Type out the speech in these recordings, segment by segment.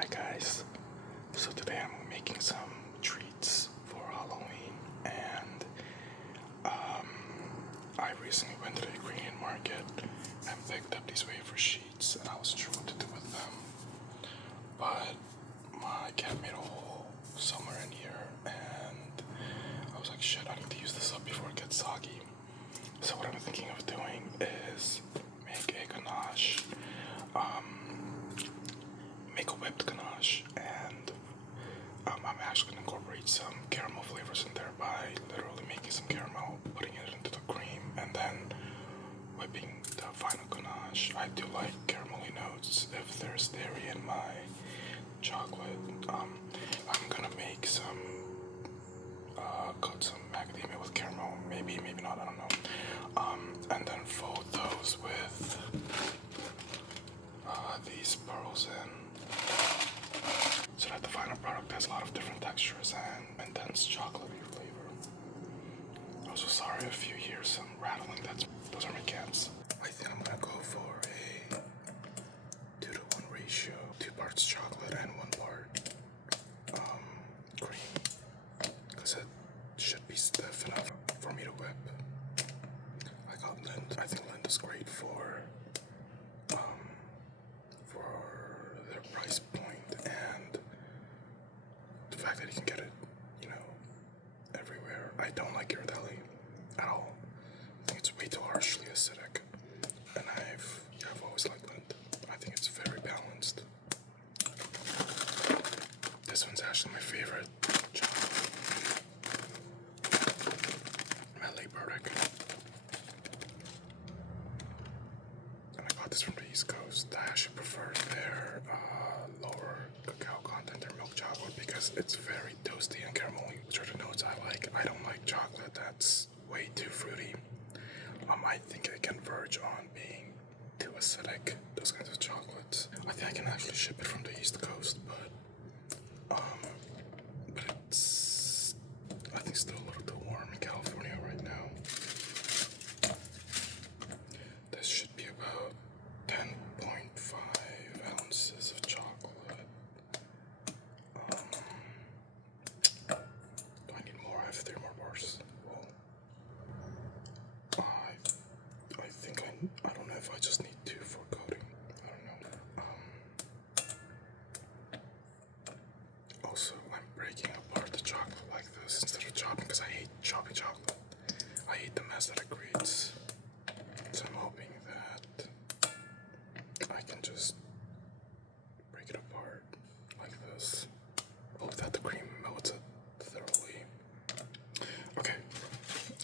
Hi guys, so today I'm making some treats for Halloween and I recently went to the Korean market and picked up these wafer sheets and I wasn't sure what to do with them, but my cat made a hole somewhere in here and I was like, shit, I need to use this up before it gets soggy. So what I'm thinking of doing is make a ganache, make a whipped ganache, and I'm actually gonna incorporate some caramel flavors in there by literally making some caramel, putting it into the cream, and then whipping the final ganache. I do like caramelly notes if there's dairy in my chocolate. I'm gonna make some, cut some macademia with caramel, maybe not, I don't know. And then fold those with these pearls in, so that the final product has a lot of different textures and intense chocolatey flavor. I'm so sorry if you hear some rattling, those are my cats. I think I'm gonna go for a 2-to-1 ratio, 2 parts chocolate and 1 part cream, because it should be stiff enough for me to whip. I got Lind. I think Lind is great for their price point and the fact that you can get it, everywhere. I don't like Ghirardelli at all. I think it's way too harshly acidic, and I've always liked Lind. I think it's very balanced. This one's actually my favorite chocolate. Malay Burdick. And I got this from the East Coast. I actually prefer their lower cacao content, their milk chocolate, because it's very toasty and caramelly, which are the notes I like. I don't like chocolate that's way too fruity. I think it can verge on being too acidic, those kinds of chocolates. I think I can actually ship it from the East Coast, but it's, I think, still a little too warm in California right now. This should be about 10.5 ounces of chocolate. Do I need more? I have 3 more bars. Well, I think I don't know if I just need 2 for coating. I don't know. Also, I'm breaking apart the chocolate like this instead of chopping, because I hate chopping chocolate. I hate the mess that it creates. So I'm hoping that I can just break it apart like this. Hope that the cream melts it thoroughly. Okay,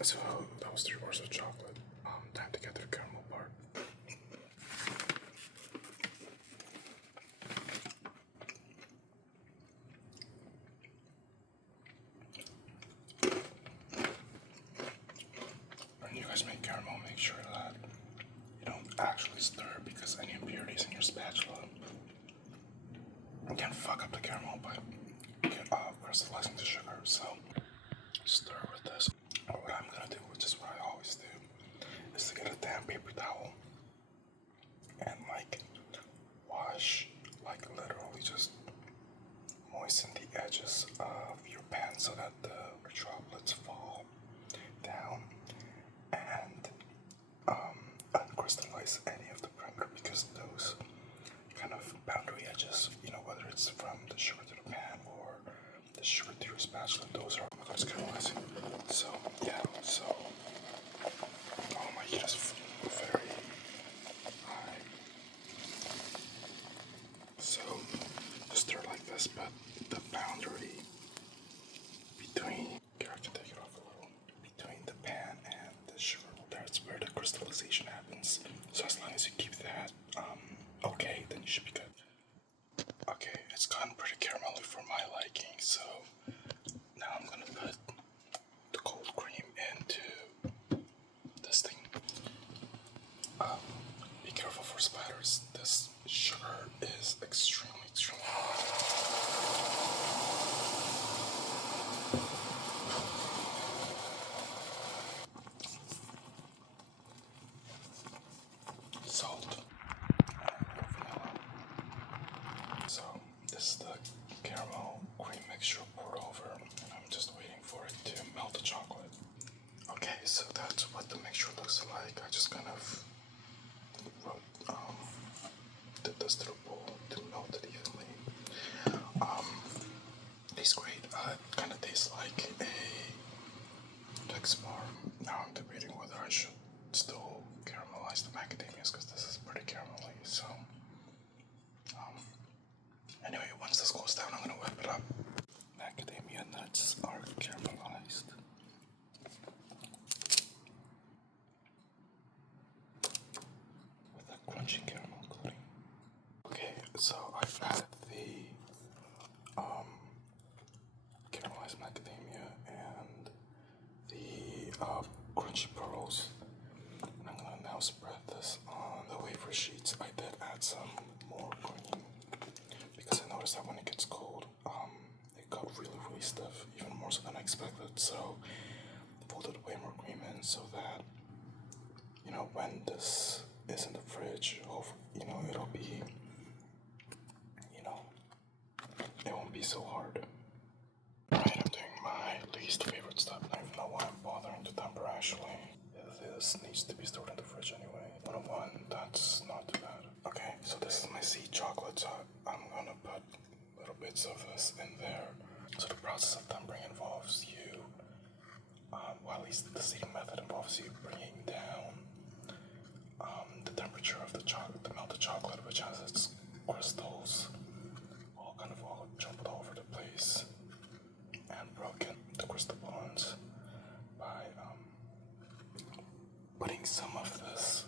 so that was 3 bars of chocolate. Time to get to the caramel part. When you guys make caramel, make sure that you don't actually stir, because any impurities in your spatula can fuck up the caramel by crystallizing the sugar. So stir with this. What I'm gonna do, which is what I always do, is to get a damp paper towel and wash, literally just moisten the edges of your pan so that the droplets fall down, and uncrystallize any of the printer, because those kind of boundary edges, whether it's from the sugar to the pan or the sugar to your spatula, those are crystallizing. So yeah, oh, my heat is very high. So stir like this, but the boundary between, here I can take it off a little, between the pan and the sugar, that's where the crystallization happens. So as long as you keep that okay, then you should be good. Okay, it's gotten pretty caramelly for my liking, so now I'm gonna put the cold cream into this thing. Be careful for splatters. This sugar is extremely hot. is the caramel cream mixture poured over, and I'm just waiting for it to melt the chocolate. Okay, so that's what the mixture looks like. I just kind of did this to the bowl to melt it evenly. Tastes great. It kind of tastes like a Dex bar. Now I'm debating whether I should still caramelize the macadamias because this is pretty caramelly. So, anyway, once this cools down, I'm gonna whip it up. Macadamia nuts are caramelized. With a crunchy caramel coating. Okay, so I've added the caramelized macadamia and the crunchy pearls. And I'm gonna now spread this on the wafer sheets. I did add some more cream because I noticed that when it gets cold, it got really stiff, even more so than I expected. So I folded way more cream in so that, you know, when this is in the fridge, it'll be, it won't be so hard. Alright, I'm doing my least favorite step. I don't even know why I'm bothering to temper actually. This needs to be stored in the fridge anyway. 101, that's not too bad. Okay, so this is my seed chocolate, so I'm gonna put little bits of this in there. So the process of tempering involves you, well, at least the seeding method involves you bringing down the temperature of the chocolate, the melted chocolate, which has its crystals all jumbled all over the place and broken the crystal bonds by putting some of this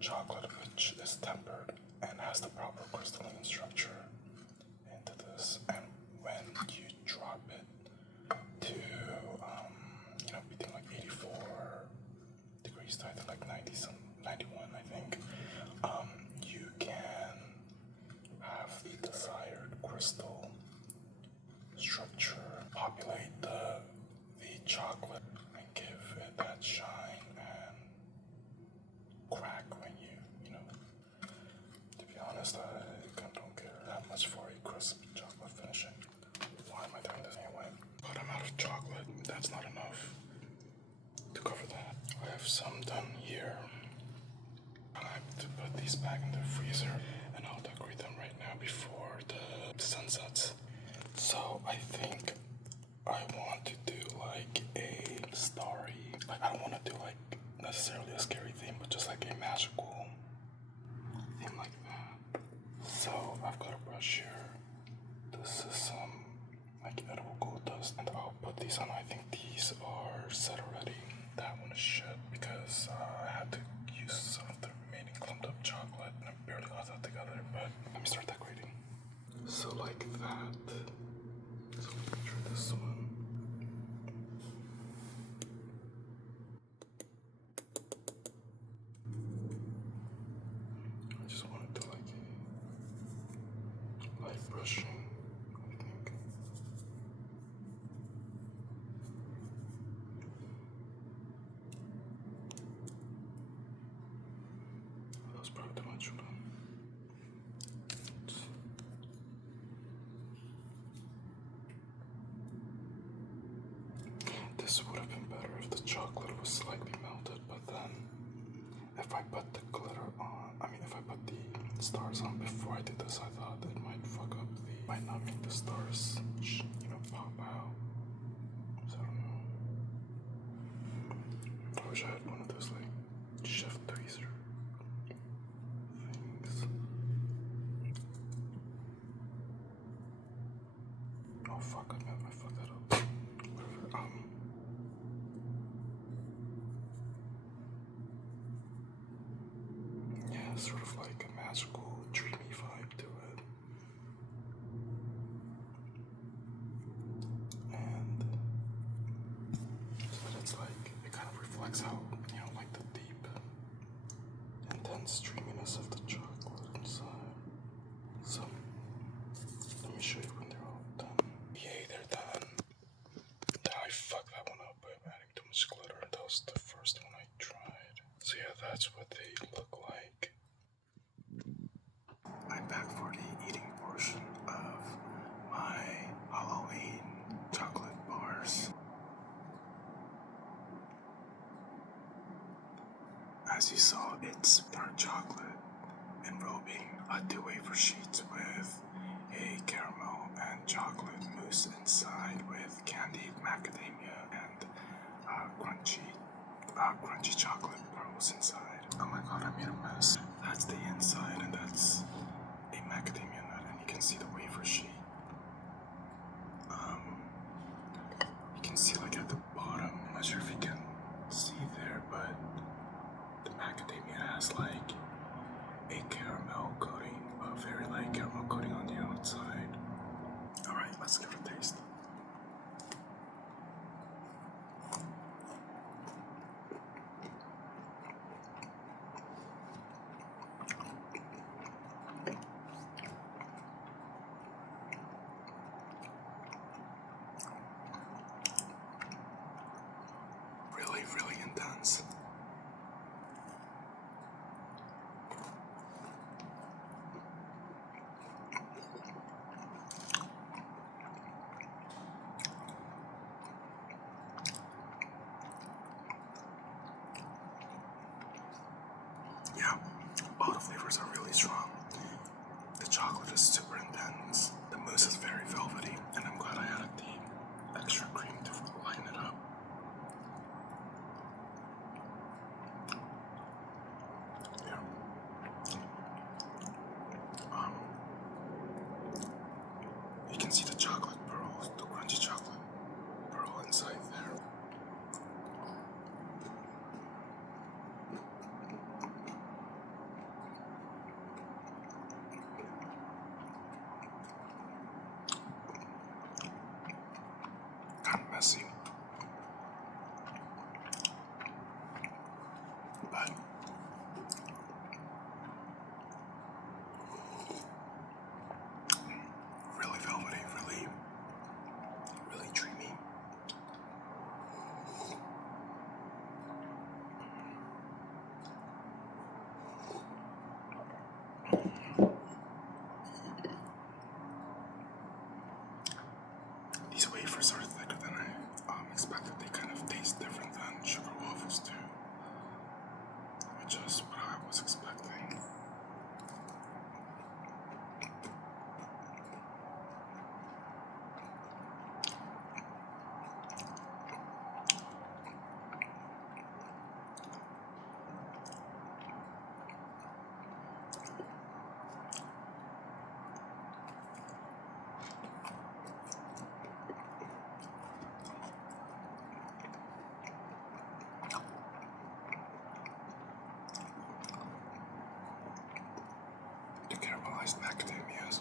chocolate, which is tempered and has the proper crystalline structure, into this. And when you drop it to between like 84 degrees to I think like 91 I think, you can have the desired crystal structure populate the chocolate and give it that shine and crack when to be honest, I kind of don't care that much for a crisp chocolate finishing. Why am I doing this anyway? But I'm out of chocolate. That's not enough to cover that. I have some done here. I have to put these back in the freezer and I'll decorate them right now before the sun sets. So I think I want to do like a starry, like I don't want to do like necessarily a scary theme, but just like a magical theme like that. So I've got a brush here. This is some like edible gold dust, and I'll put these on. I think these are set already. That one is shit because I had to use some of the remaining clumped up chocolate and I barely got that together, but let me start decorating. So like that. So let me try this one. I just wanted to like a light brushing, I think. That was probably too much. This would have been better if the chocolate was slightly melted, but then if I put the glitter on, if I put the stars on before I did this, I thought it might fuck up might not make the stars, pop out. So I don't know. I wish I had one of those, like, chef tweezer things. Oh fuck, I fucked that up. Whatever, yeah, sort of like a magical, dreamy vibe to it. And so that it's like, it kind of reflects how, like the deep, intense dreaminess of the chocolate inside. So, let me show you when they're all done. Yay, they're done. I fucked that one up by adding too much glitter. That was the first one I tried. So yeah, that's what they look like. as you saw, it's dark chocolate enrobing 2 wafer sheets with a caramel and chocolate mousse inside with candied macademia and crunchy chocolate pearls inside. Oh my god, I made a mess. That's the inside and that's a macadamia nut, and you can see the wafer sheet. You can see like at the bottom, I'm not sure if you can see there, but the macadamia has like a caramel coating, a very light caramel coating on the outside. Alright, let's give it a taste. Really, really intense. Yeah, all the flavors are really strong. The chocolate is super intense. The mousse is very velvety, and I'm glad I added the extra cream to line it up. Yeah. You can see the chocolate pearls, the crunchy chocolate pearl inside there. Kind of messy, but really velvety, really dreamy. These wafers are thicker than I expected. They kind of taste different than sugar waffles do, which is what I was expecting. The caramelized macadamias.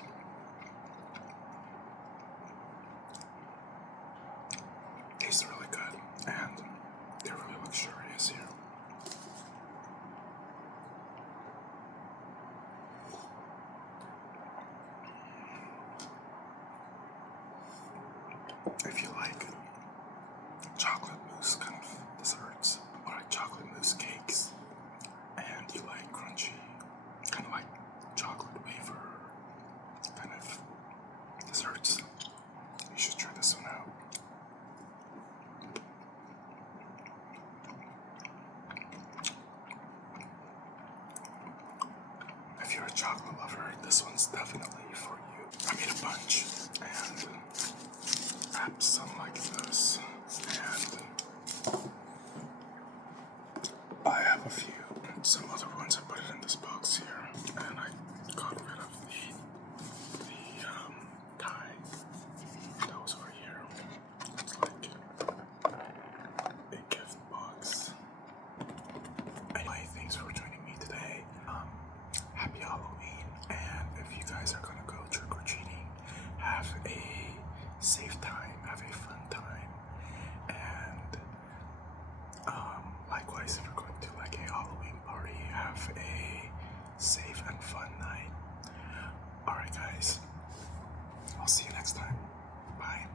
Taste really good, and they're really luxurious here. If you like chocolate mousse kind of desserts, or like chocolate mousse cakes, and you like crunchy, kind of like chocolate wafer kind of desserts, you should try this one out. If you're a chocolate lover, this one's definitely for you. I made a bunch, and wrapped some like this, and I have a few. Some other ones I put it in this box here, and I got rid of the tie that was over here. It's like a gift box. Anyway, thanks for joining me today. Happy Halloween, and if you guys are gonna go trick-or-treating, have a safe time, have a fun time, and likewise, if you're going to like a Halloween party, have a safe and fun night. Alright guys, I'll see you next time. Bye.